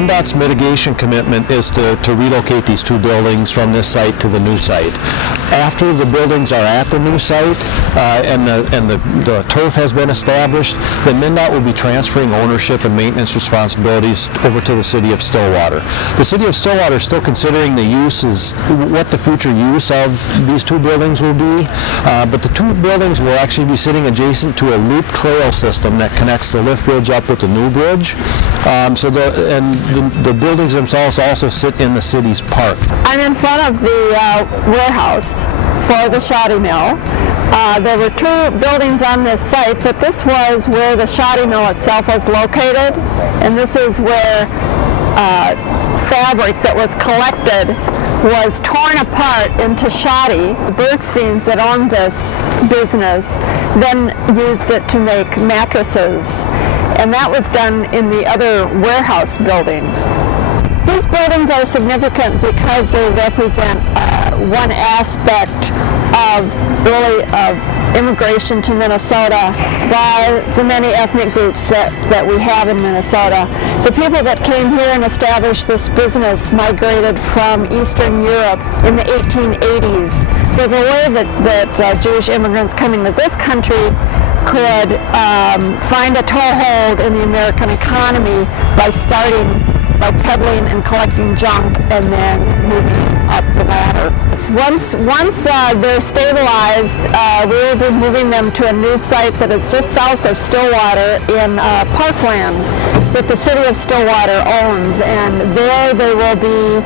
MnDOT's mitigation commitment is to relocate these two buildings from this site to the new site. After the buildings are at the new site and the turf has been established, then MnDOT will be transferring ownership and maintenance responsibilities over to the City of Stillwater. The City of Stillwater is still considering the uses, what the future use of these two buildings will be, but the two buildings will actually be sitting adjacent to a loop trail system that connects the lift bridge up with the new bridge. The buildings themselves also sit in the city's park. I'm in front of the warehouse for the Shoddy mill. There were two buildings on this site, but this was where the Shoddy mill itself was located, and this is where fabric that was collected was torn apart into shoddy. The Bergsteins that owned this business then used it to make mattresses, and that was done in the other warehouse building. These buildings are significant because they represent one aspect of immigration to Minnesota by the many ethnic groups that we have in Minnesota. The people that came here and established this business migrated from Eastern Europe in the 1880s. There's a way that Jewish immigrants coming to this country could find a toehold in the American economy by peddling and collecting junk and then moving up the ladder. Once they're stabilized, we will be moving them to a new site that is just south of Stillwater in parkland that the City of Stillwater owns, and there they will be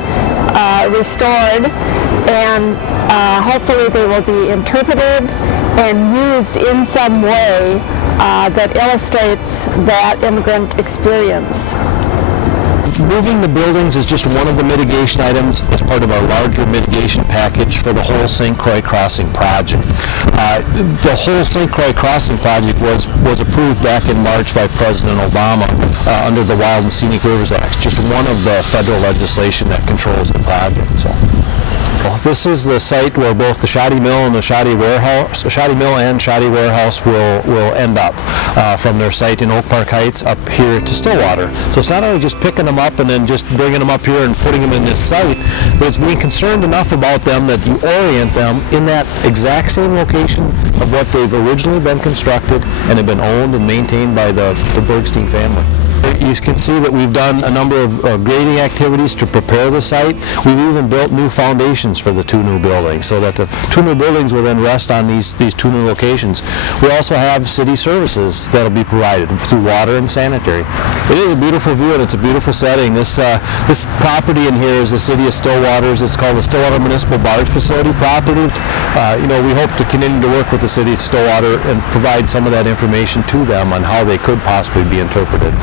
restored, and hopefully they will be interpreted and used in some way that illustrates that immigrant experience. Moving the buildings is just one of the mitigation items as part of our larger mitigation package for the whole St. Croix Crossing project. The whole St. Croix Crossing project was approved back in March by President Obama under the Wild and Scenic Rivers Act, just one of the federal legislation that controls the project. This is the site where both the Shoddy mill and the Shoddy warehouse, will end up from their site in Oak Park Heights up here to Stillwater. So it's not only just picking them up and then just bringing them up here and putting them in this site, but it's being concerned enough about them that you orient them in that exact same location of what they've originally been constructed and have been owned and maintained by the Bergstein family. You can see that we've done a number of grading activities to prepare the site. We've even built new foundations for the two new buildings so that the two new buildings will then rest on these two new locations. We also have city services that will be provided through water and sanitary. It is a beautiful view and it's a beautiful setting. This property in here is the City of Stillwater's. It's called the Stillwater Municipal Barge Facility property. We hope to continue to work with the City of Stillwater and provide some of that information to them on how they could possibly be interpreted.